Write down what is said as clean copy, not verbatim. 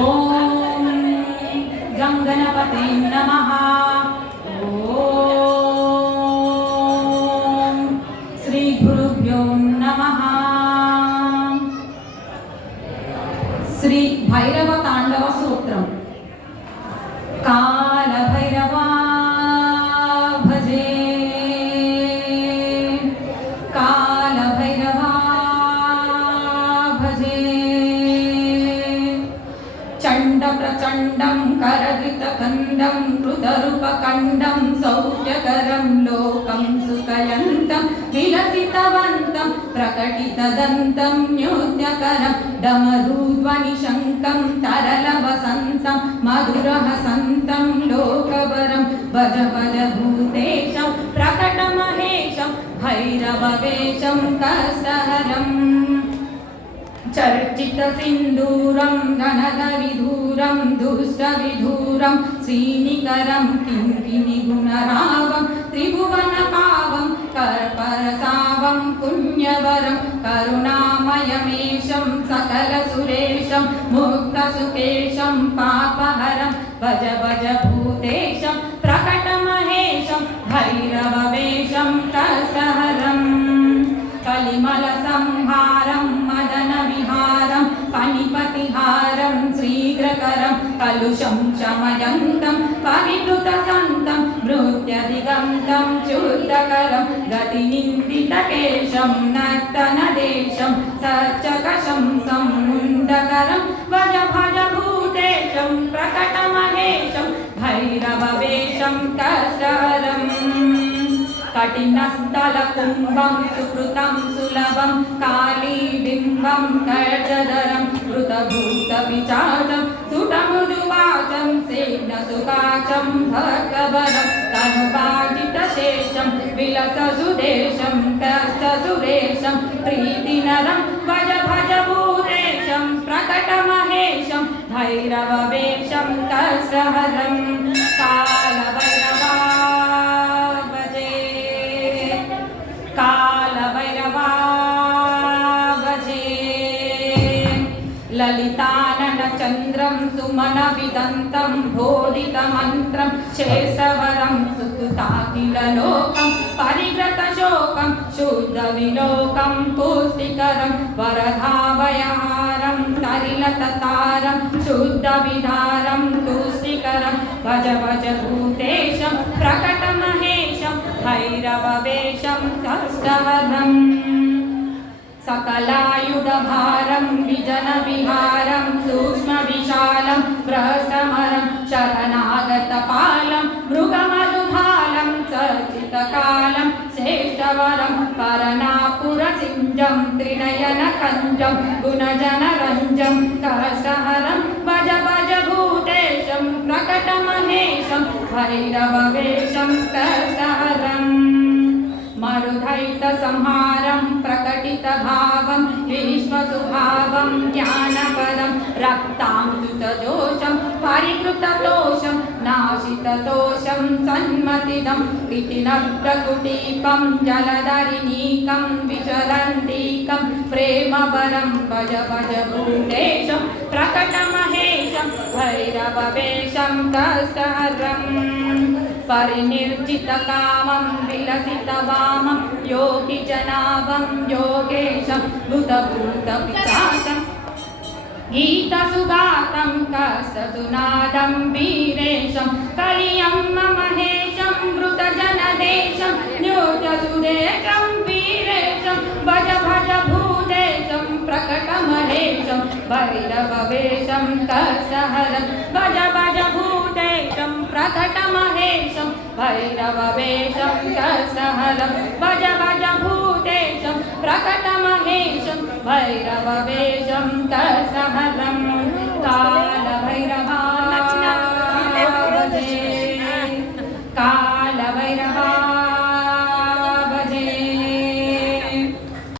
ఓం గం గణపతే నమః. ఓం శ్రీ గురుభ్యో నమః. శ్రీ భైరవ తాండవ సూత్రం. కాల భైరవా భజే, కాల భైరవా భజే. చండ ప్రచండం కరగితకండం కృతరూపకండం సౌఖ్యకరం లోకం సుఖయంతం విలసితవంతం ప్రకటితదంతం న్యూత్యకరం డమరూధ్వని శంకం తరల వసంతం మధురహసంతం లోకవరం భజ భజ భూతేశం ప్రకటమహేశం భైరవవేశం కష్టహరం. చర్చిత సింధూరం గణధవిధూరం దుష్టవిధూరం శ్రీనికరం కింకిని గుణరావం త్రిభువన పావం కర్పరసావం పుణ్యవరం కరుణామయమేశం సకల సురేశం ముక్తసుకేశం పాపహరం భజ భజ భూతేశం ప్రకటమహేశం భైరవవేశం కష్టహరం. కలిమల సంహారం మదన విహారం పనిపతిహారం శ్రీగ్రకరం కలుషం శమయంతం పరివృత సంతం మృత్యదిగంతం చూర్ధకరం గతి నిందితకేశం నర్తనదేశం సచ్చకశం సముండకరం భజ భజ భూతేశం ప్రకటమహేశం భైరవవేశం కష్టహరం. కఠినస్థల కుంభం సుకృతం సులభం కాళీబింబం కర్జధరం కృతభూత విచారం సుటమృదువాచం సేన సుకాచం భగవరం తనుపాజిత శేషం విలస సుదేశం కష్టసురేశం ప్రీతినరం భజ భజ భూతేశం ప్రకటమహేశం భైరవవేశం కష్టహరం. కాల భైరవా లలితానన చంద్రం సుమన విదంతం బోధిత మంత్రం శేషవరం సుకుతాకిల లోకం పరిగ్రత శోకం శుద్ధ విలోకం పుష్టికరం వరధాభయహారం తరిలతారం శుద్ధ విధారం పుష్టికరం భజ భజ భూతేశం ప్రకటమహేశం భైరవవేశం కష్టహరం. सकलायुधभारं विजन विहारं सूक्ष्म विशालं प्रसमरं शरणागतपालं मृगमधुभालं चर्चितकालं श्रेष्ठवरं परनापुरसिंजं त्रिनयनकञ्जं गुणजनरञ्जं कष्टहरं भज भज भूतेशं प्रकटमहेशं भैरववेशं कष्टहरं. मरुधैत संहारं प्रकटित भावं विश्वसुभावं ज्ञानपरं रक्तांशुतदोषं परिकृतदोषं नाशितदोषं सन्मतिदं कृतिनप्रकुटीपं जलधरिणीकं विचरन्तीकं प्रेमवरं भज भज भूतेशं प्रकटमहेशं भैरववेशं कष्टहरं. परिनिर्जितकामं विलसितवामं योगिजनाभं योगेशं भूतभूतपिशाचं गीतसुगातं कष्टसुनादं वीरेशं कलियं महेशं वृतजनदेशं न्यूतसुदेशं वीरेशं भज भज भूतेशं प्रकटमहेशं भैरववेशं कष्टहरं भज भज भूतेशं प्रकटमहेशं भैरववेशं कष्टहरं भज भज भूतेशं प्रकटमहेशं भैरववेशं कष्टहरं.